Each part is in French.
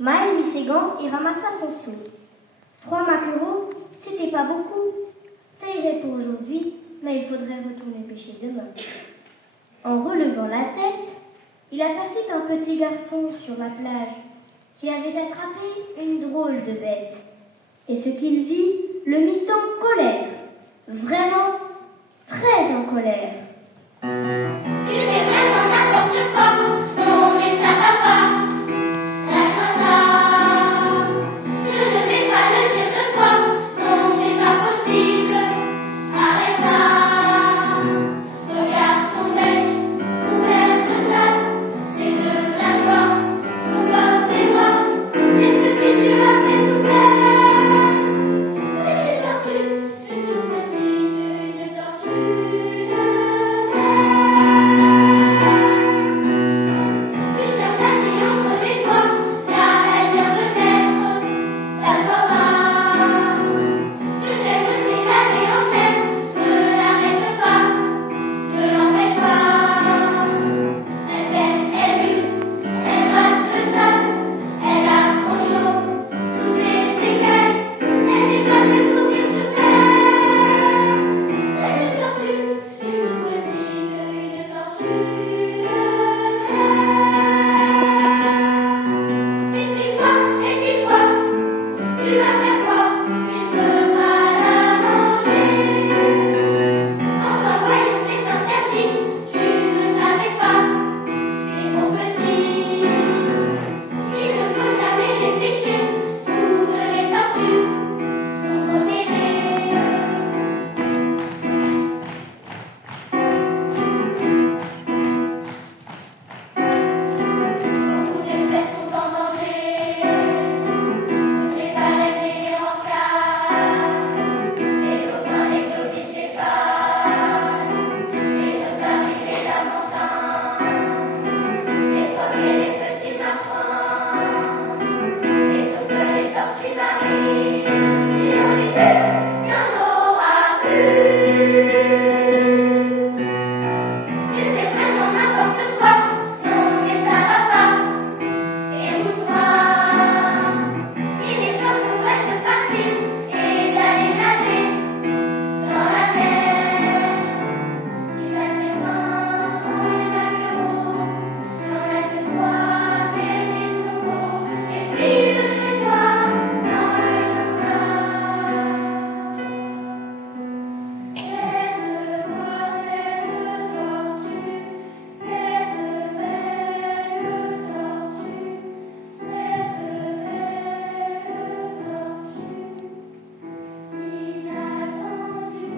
Maël mit ses gants et ramassa son seau. 3 maquereaux, c'était pas beaucoup. Ça irait pour aujourd'hui, mais il faudrait retourner pêcher demain. En relevant la tête, il aperçut un petit garçon sur la plage qui avait attrapé une drôle de bête. Et ce qu'il vit le mit en colère, vraiment très en colère. Tu fais vraiment n'importe quoi, non mais ça va pas. Lâche-moi ça, je ne vais pas le dire 2 fois, non c'est pas possible. Arrête ça, regarde son bec couvert de sable, c'est de la joie, son corps des doigts, ses petits yeux à peine ouverts. C'est une tortue, une toute petite, une tortue de mer. Tu tiens sa vie entre les doigts, là elle vient de naître, ça se voit pas. Ce qu'elle veut c'est aller en mer, ne l'arrête pas, ne l'empêche pas. Elle peine, elle lutte, elle rate le sable, elle a trop chaud sous ses écailles, elle n'est pas faite pour vivre sur terre. C'est une tortue, une toute petite, une tortue de mer. Et puis quoi, tu vas faire quoi? Tu peux pas la manger. Enfin voyons, c'est interdit, tu ne savais pas. Les trop petits, il ne faut jamais les pêcher. Toutes les tortues sont protégées. Beaucoup d'espèces sont en danger. Les baleines et les orcas, les dauphins, les globicéphales, les otaries, les lamantins, les phoques et les petits marsouins, les tauques, les tortues marines. Si on les tue, il n'y en aura plus. Tu fais vraiment n'importe quoi, non mais ça va pas. Écoute-moi, il est temps pour elle de partir et d'aller nager dans la mer. Si t'as très faim, prends les maquereaux, y'en a que 3, mais ils sont beaux. Et file chez toi, mange comme ça. Laisse-moi cette tortue, cette belle tortue, cette belle tortue inattendue.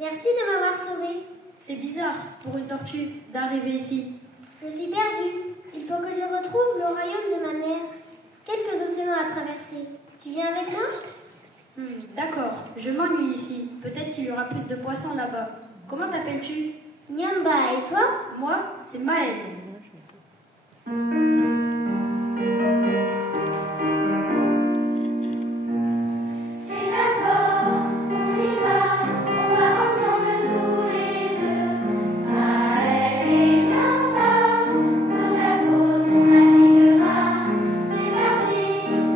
Merci de m'avoir sauvée. C'est bizarre pour une tortue d'arriver ici. Je suis perdue. Il faut que je retrouve le royaume de ma mère. Quelques océans à traverser. Tu viens avec moi? D'accord, je m'ennuie ici. Peut-être qu'il y aura plus de poissons là-bas. Comment t'appelles-tu? Nyamba, et toi? Moi, c'est Maël. C'est d'accord, on y va ensemble tous les deux. Maël et Nyamba, côte à côte on naviguera. C'est parti, on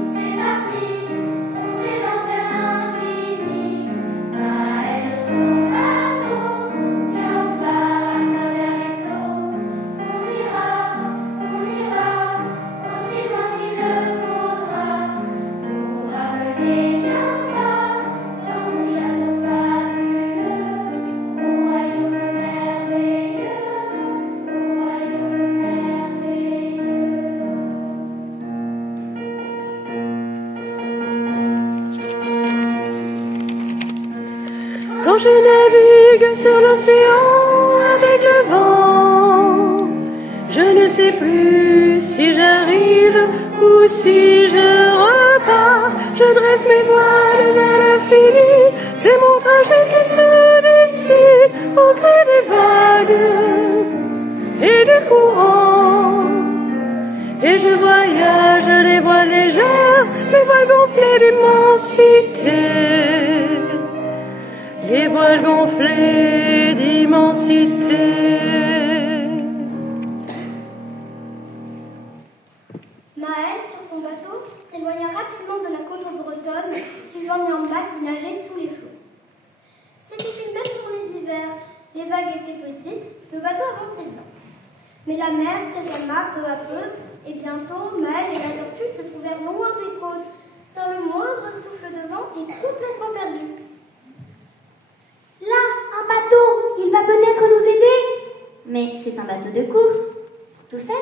s'élance vers l'infini. Maël sur son bateau, Nyamba à travers les flots. On ira aussi loin qu'il le faudra pour ramener Nyamba dans son château fabuleux, au royaume merveilleux, au royaume merveilleux. Quand je navigue sur l'océan avec le vent, je ne sais plus si j'arrive ou si je repars. Je dresse mes voiles vers l'infini, c'est mon trajet qui se décide au gré des vagues et des courants. Et je voyage les voiles légères, les voiles gonflées d'immensité. Les voiles gonflées d'immensité. vague était petite, le bateau avançait bien. Mais la mer s'éloigna peu à peu, et bientôt Maël et la tortue se trouvèrent loin des côtes, sans le moindre souffle de vent et complètement perdus. Là, un bateau, il va peut-être nous aider. Mais c'est un bateau de course, tout seul.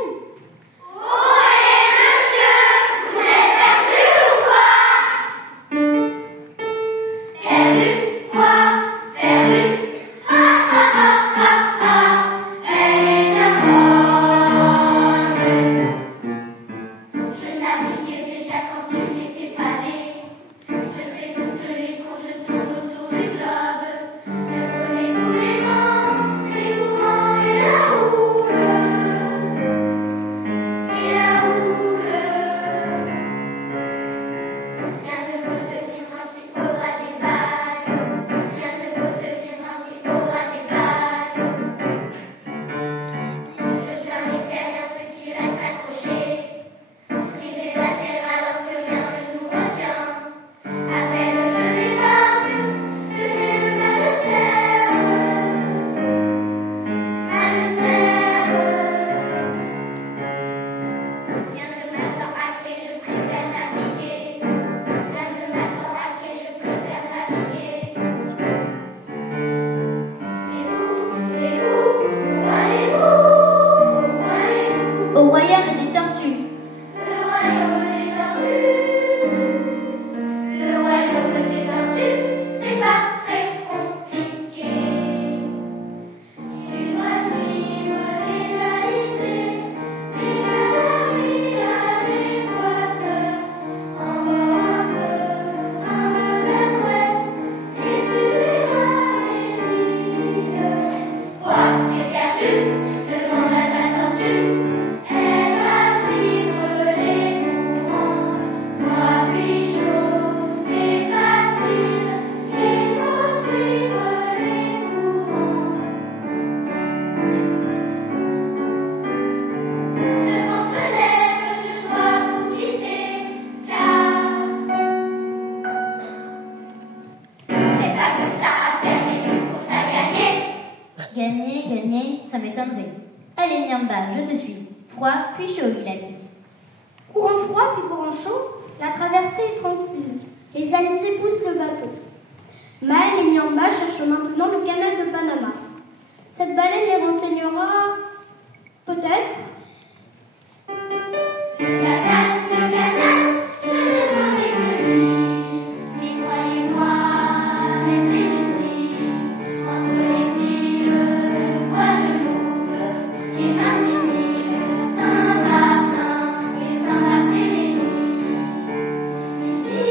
Gagner, ça m'étonnerait. Allez, Nyamba, je te suis. Froid, puis chaud, il a dit. Courant froid puis courant chaud, la traversée est tranquille. Les alizés poussent le bateau. Maël et Nyamba cherchent maintenant le canal de Panama. Cette baleine les renseignera peut-être. Le canal, je ne connais que lui. Mais croyez-moi, restez ici, entre les îles, Guadeloupe et Martinique, Saint-Martin et Saint-Barthélemy. Ici,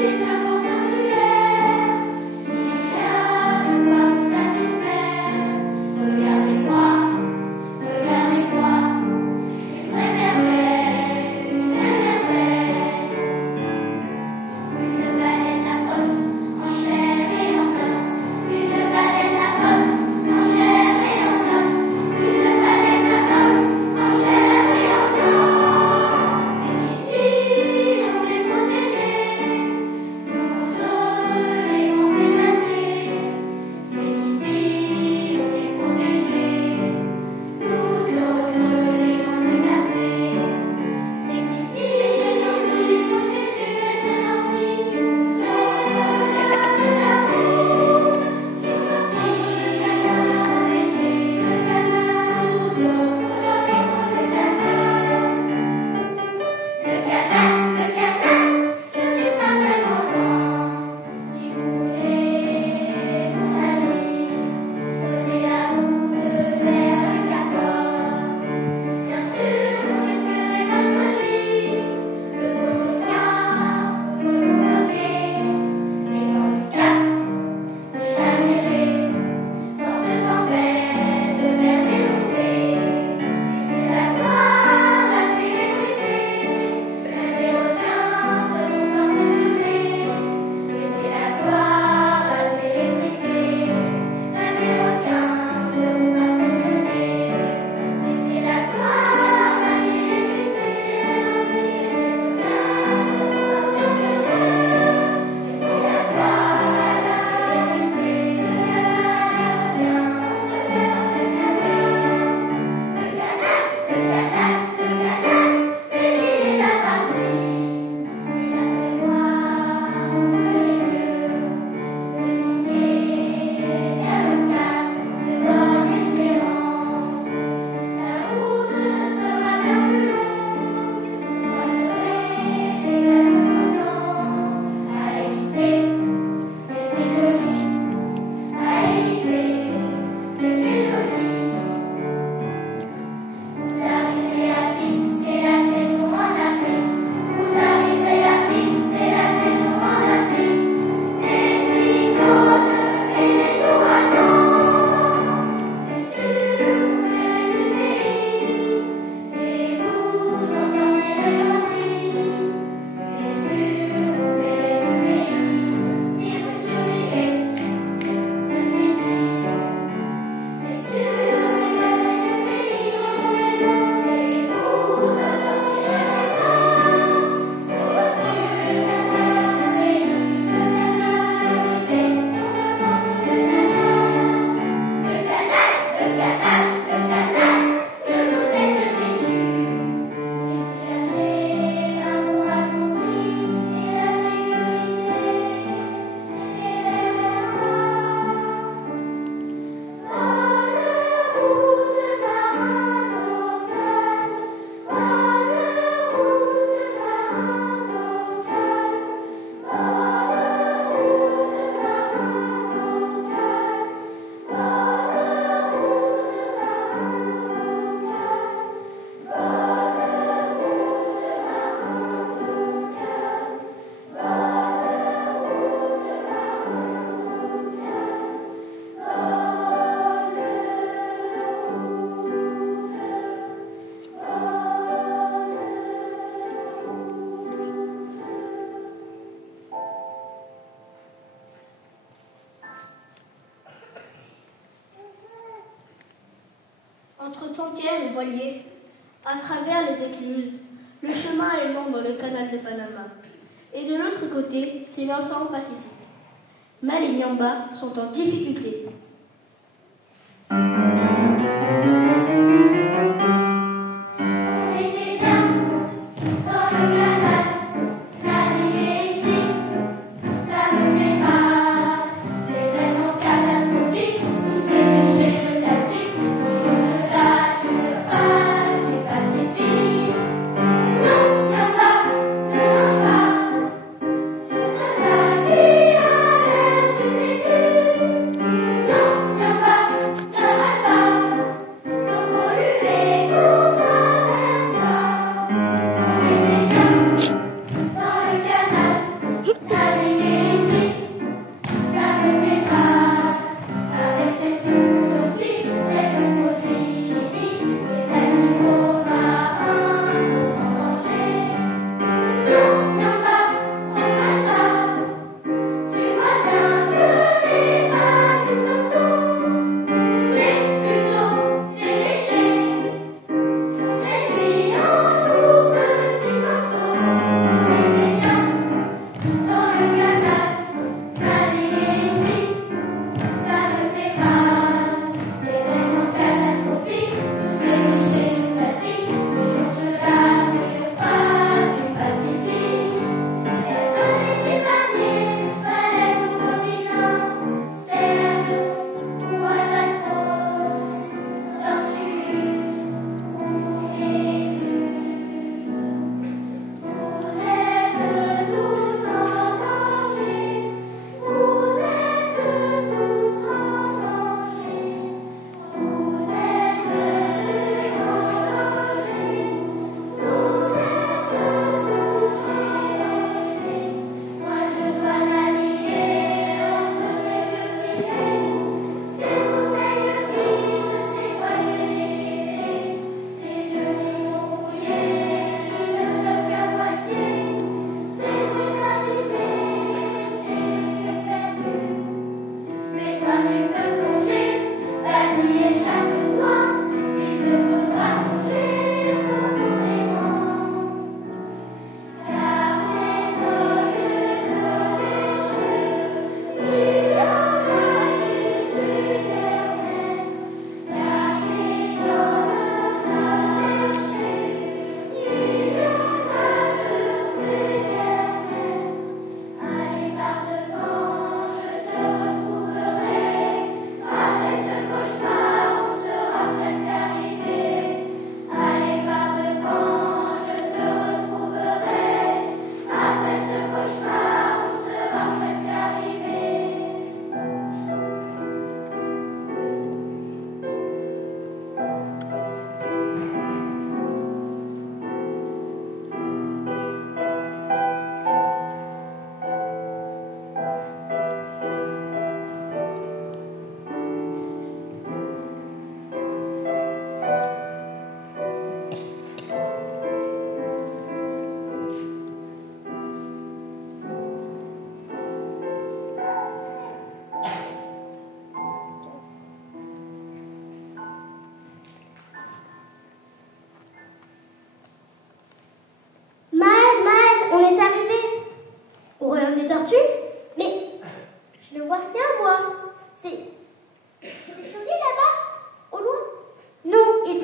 c'est un grand sanctuaire, il y a de quoi vous satisfaire. Regardez-moi, Entre Tonquière et Voilier, à travers les écluses, le chemin est long dans le canal de Panama. Et de l'autre côté, c'est l'océan Pacifique. Mais les Nyamba sont en difficulté.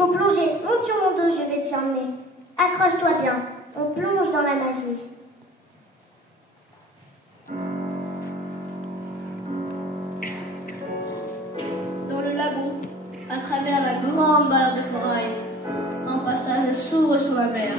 faut plonger. Monte sur mon dos, je vais t'y emmener. Accroche-toi bien. On plonge dans la magie. Dans le lagon, à travers la grande barre de corail, un passage s'ouvre sur la mer.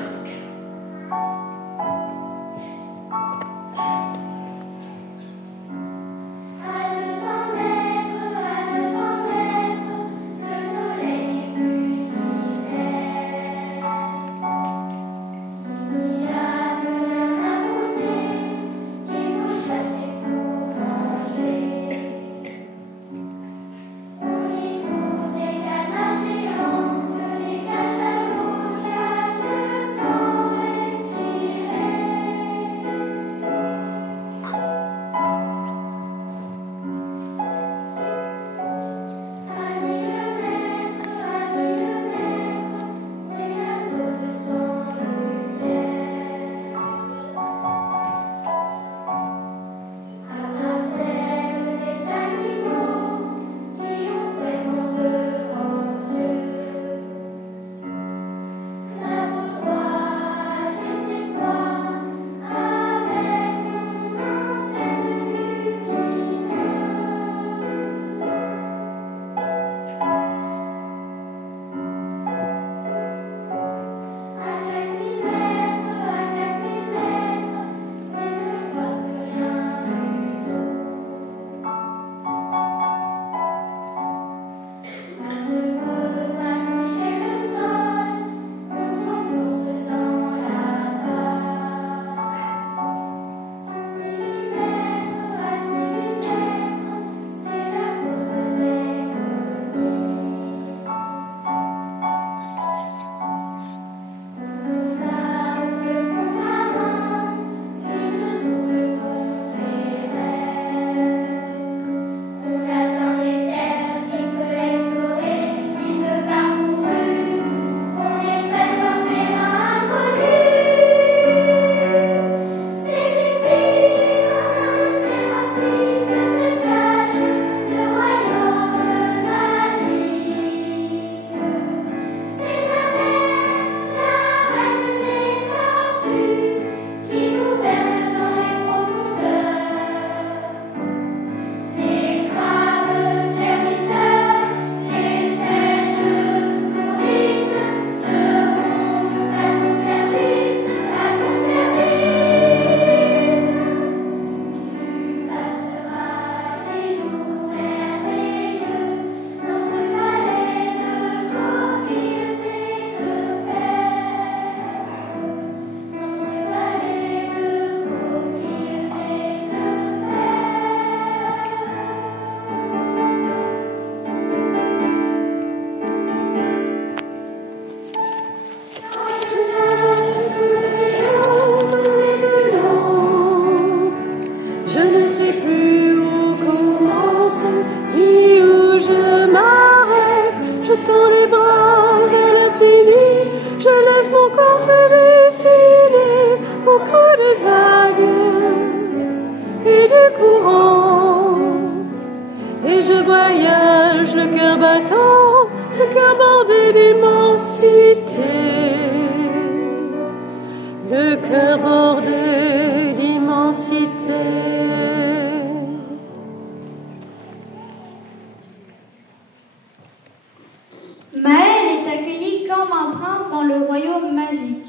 Maël est accueilli comme un prince dans le royaume magique.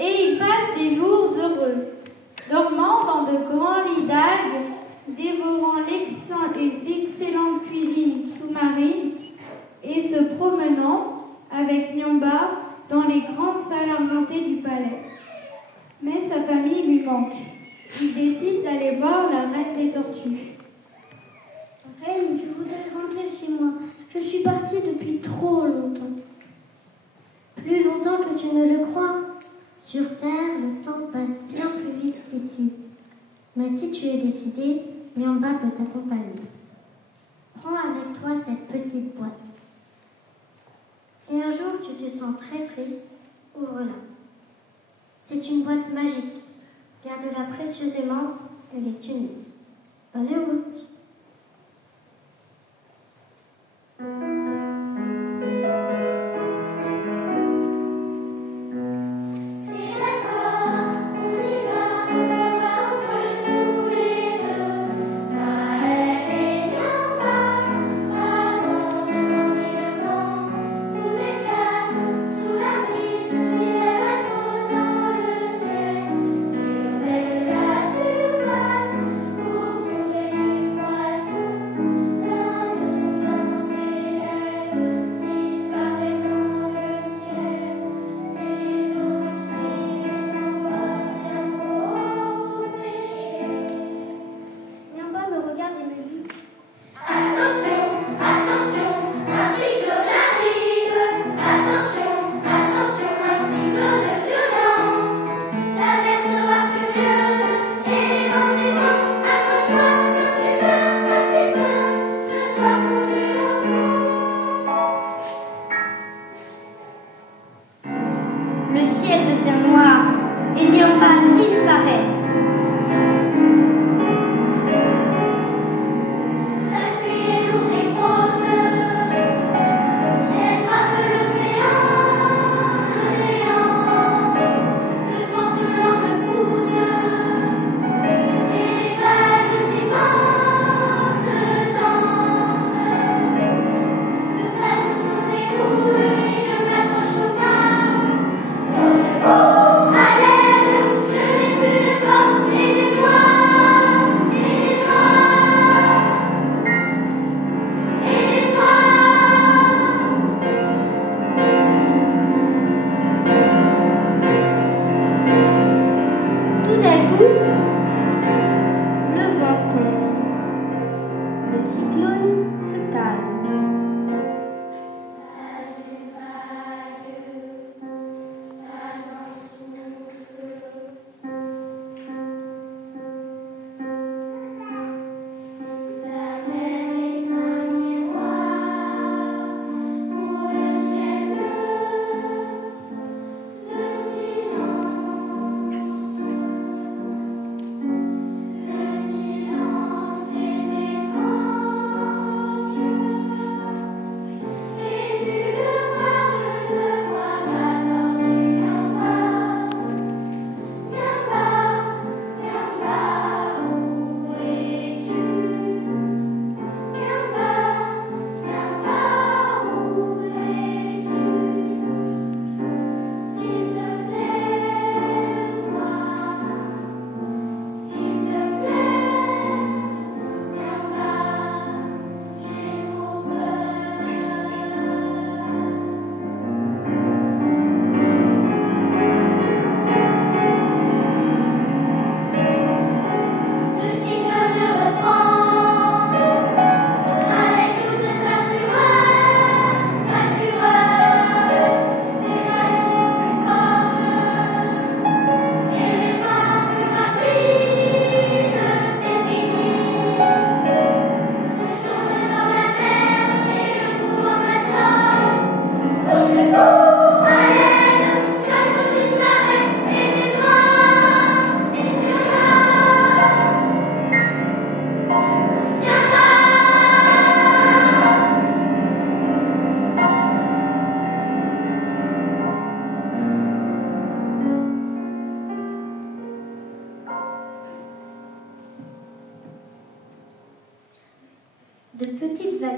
Et il passe des jours heureux, dormant dans de grands lits d'algues, dévorant l'excellente cuisine sous-marine et se promenant avec Nyamba dans les grandes salles argentées du palais. Mais sa famille lui manque. Il décide d'aller voir la reine des tortues. Reine, je voudrais rentrer chez moi. Je suis partie depuis trop longtemps. Plus longtemps que tu ne le crois. Sur Terre, le temps passe bien plus vite qu'ici. Mais si tu es décidé, Nyamba peut t'accompagner. Prends avec toi cette petite boîte. Si un jour tu te sens très triste, ouvre-la. C'est une boîte magique. Garde-la précieusement, elle est unique. Bonne route.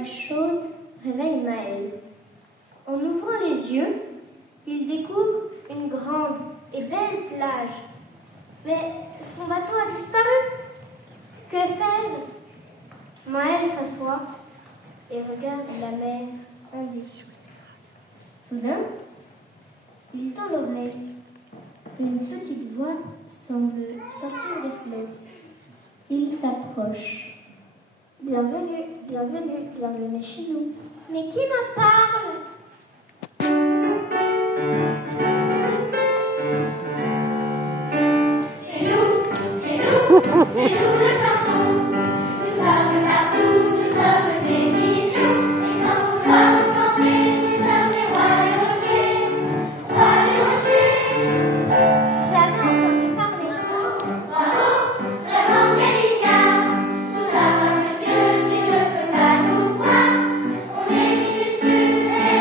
chaude réveille Maël. En ouvrant les yeux, il découvre une grande et belle plage. Mais son bateau a disparu. Que faire? Maël s'assoit et regarde la mer indécise. Soudain, il tend l'oreille. Une petite voix semble sortir des flots. Il s'approche. Bienvenue, bienvenue, bienvenue chez nous. Mais qui me parle? C'est nous le canton. Nous sommes partout, nous sommes des millions. Et sans vouloir nous compter, nous sommes les rois des rochers. Rois des rochers. Jamais entendu parler. Bravo, vraiment quel ignare. Tout ça parce que tu ne peux pas nous voir. On est minuscules et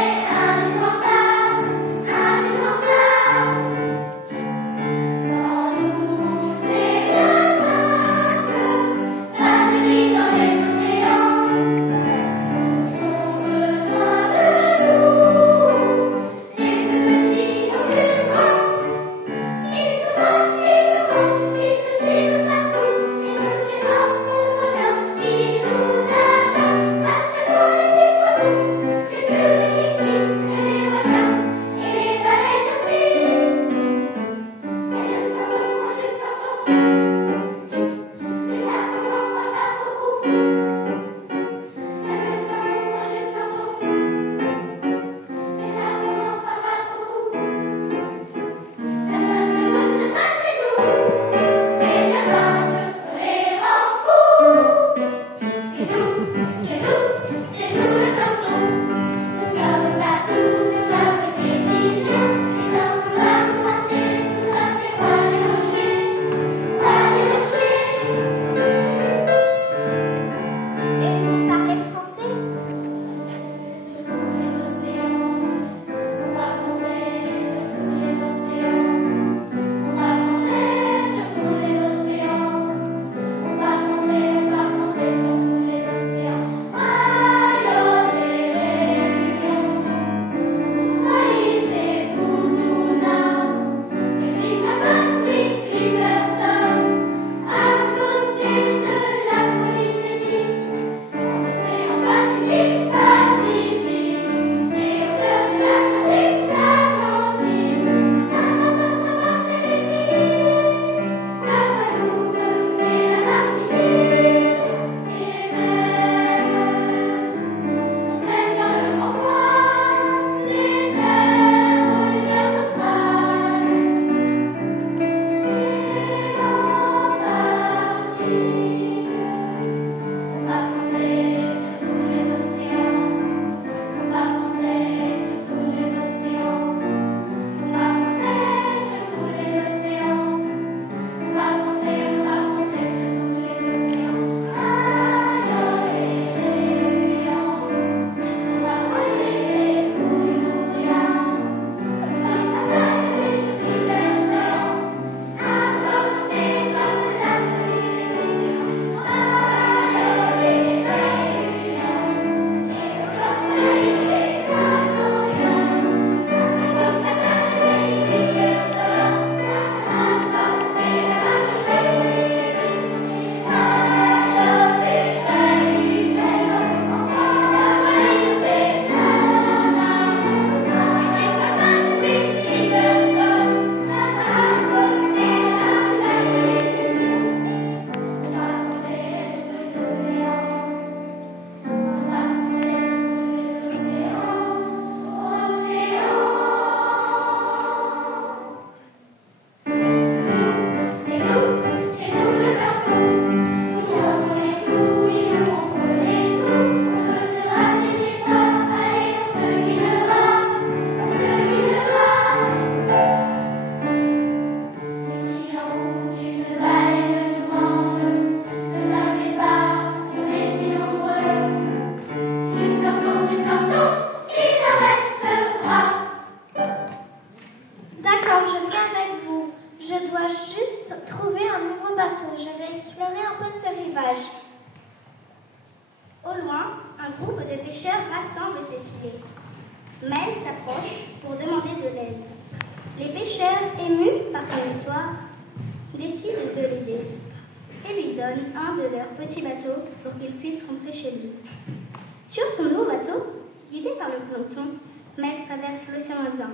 Maël s'approche pour demander de l'aide. Les pêcheurs, émus par son histoire, décident de l'aider et lui donnent un de leurs petits bateaux pour qu'il puisse rentrer chez lui. Sur son nouveau bateau, guidé par le plancton, Maël traverse l'océan Indien,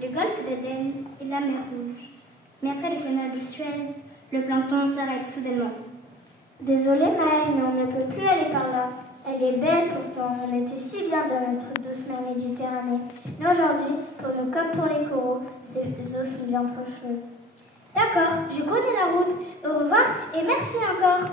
le golfe d'Aden et la mer Rouge. Mais après le canal de Suez, le plancton s'arrête soudainement. Désolée Maëlle, mais on ne peut plus aller par là. Elle est belle pourtant, on était si bien dans notre douce mer Méditerranée. Mais aujourd'hui, pour nous comme pour les coraux, ces eaux sont bien trop chaudes. D'accord, je connais la route. Au revoir et merci encore.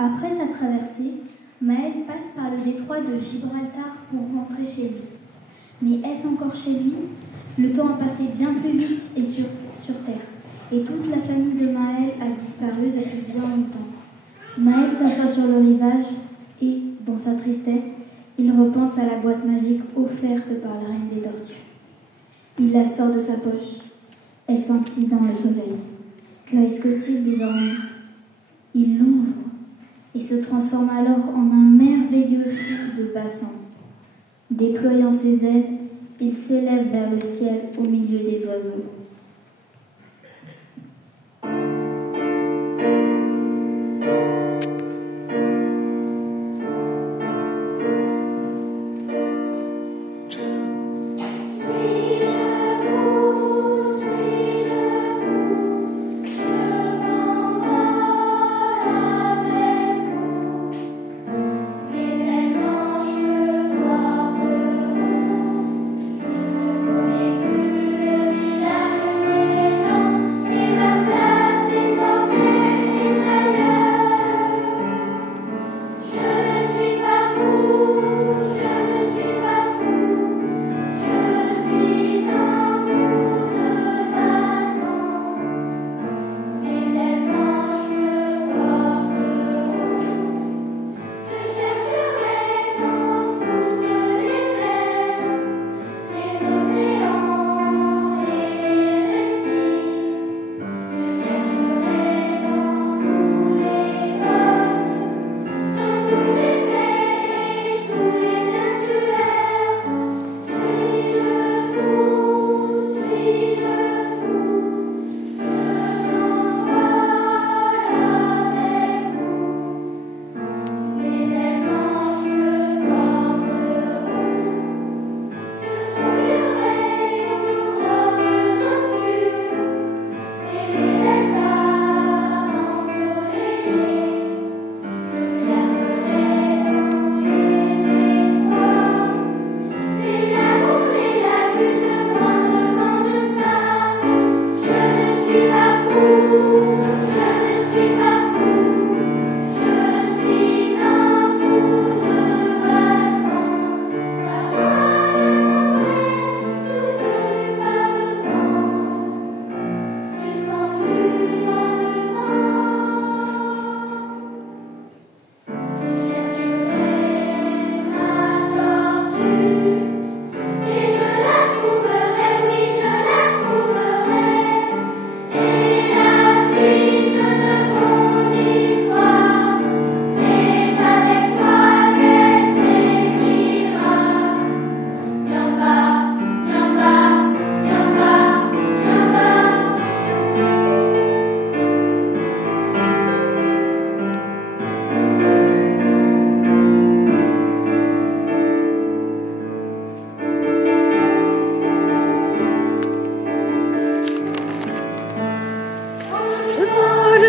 Après sa traversée, Maël passe par le détroit de Gibraltar pour rentrer chez lui. Mais est-ce encore chez lui? Le temps a passé bien plus vite et sur Terre, et toute la famille de Maël a disparu depuis bien longtemps. Maël s'assoit sur le rivage et, dans sa tristesse, Il repense à la boîte magique offerte par la reine des tortues. Il la sort de sa poche. Elle sentit dans le sommeil. Que risque-t-il désormais? Il l'ouvre et se transforme alors en un merveilleux fou de bassin. Déployant ses ailes, il s'élève vers le ciel au milieu des oiseaux.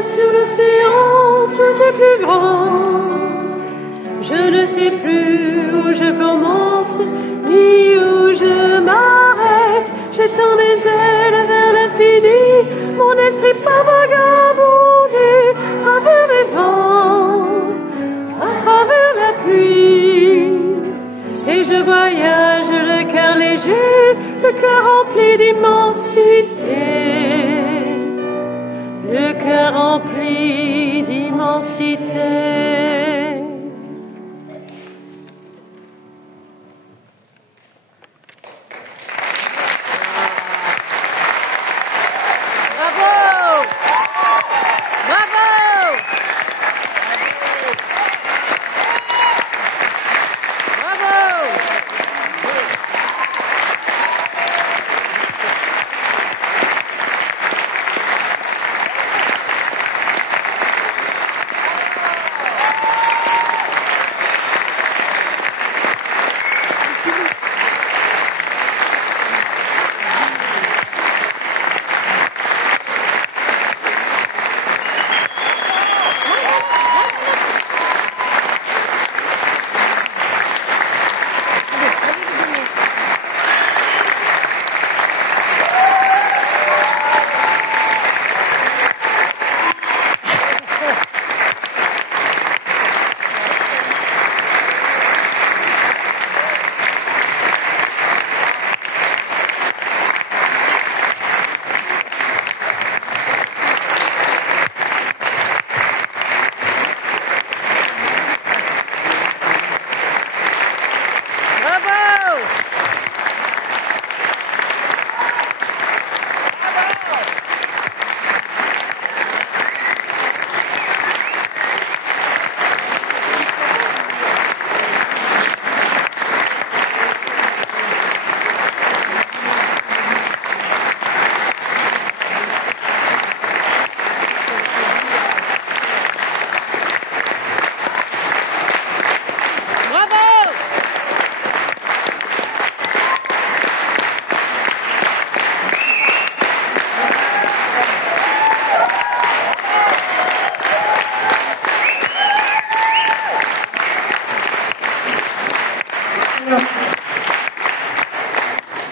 Sur l'océan, tout est plus grand. Je ne sais plus où je commence, ni où je m'arrête. J'étends mes ailes vers l'infini, mon esprit part vagabonder à travers les vents, à travers la pluie. Et je voyage le cœur léger, le cœur rempli d'immensité. Le cœur rempli d'immensité.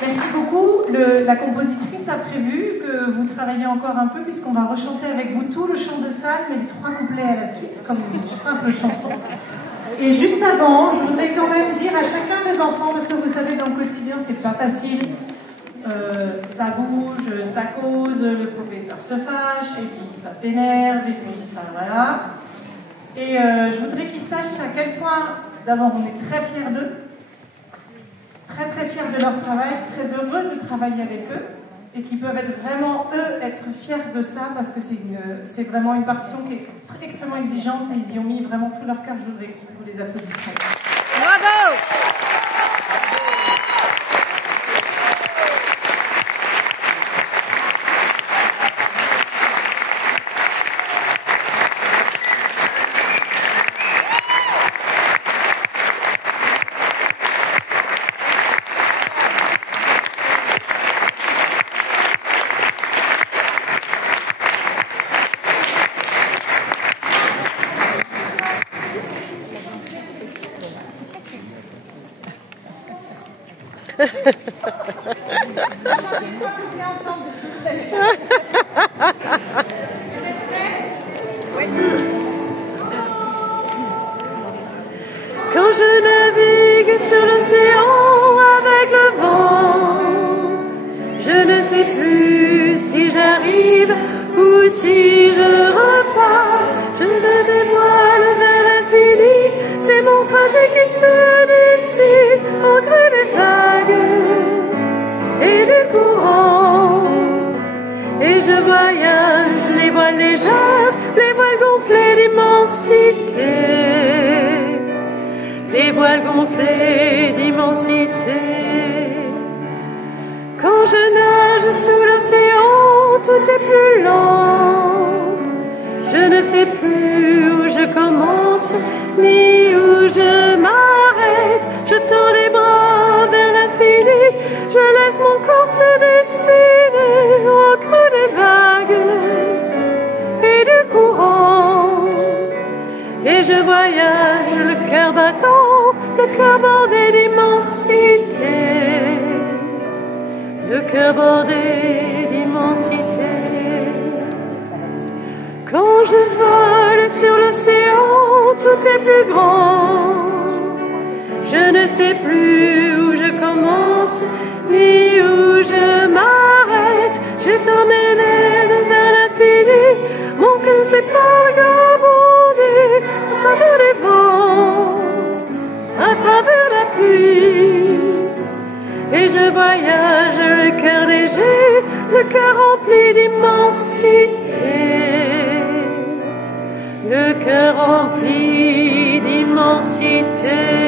Merci beaucoup. La compositrice a prévu que vous travailliez encore un peu puisqu'on va rechanter avec vous tout le chant de salle, mais les 3 couplets à la suite, comme une simple chanson. Et juste avant, je voudrais quand même dire à chacun des enfants, parce que vous savez, dans le quotidien, c'est pas facile. Ça bouge, ça cause, le professeur se fâche, et puis ça s'énerve, et puis ça, voilà. Et je voudrais qu'ils sachent à quel point, d'abord, on est très fiers d'eux, très très fiers de leur travail, très heureux de travailler avec eux, et qu'ils peuvent être vraiment, eux, être fiers de ça, parce que c'est vraiment une partition qui est extrêmement exigeante, et ils y ont mis vraiment tout leur cœur. Je voudrais que vous les applaudissiez. Bravo! Quand je navigue sur l'océan avec le vent, je ne sais plus si j'arrive ou si je repars. Je me dévoile vers l'infini, c'est mon trajet qui se décide au gré des vagues et du courant. Et je voyage, les voiles légères, les voiles gonflées d'immensité, les voiles gonflées d'immensité. Quand je nage sous l'océan, tout est plus lent. Je ne sais plus où je commence, ni où je m'arrête. Je tends les bras vers l'infini, je laisse mon corps se dessiner au creux des vagues et du courant. Et je voyage, le cœur battant, le cœur bordé d'immensité, le cœur bordé d'immensité. Quand je vole sur l'océan, tout est plus grand. Je ne sais plus où je commence, ni où je m'arrête. Je t'emmène vers l'infini, mon cœur n'est pas vagabondé à travers les vents, à travers la pluie. Et je voyage, le cœur léger, le cœur rempli d'immensité, le cœur rempli d'immensité.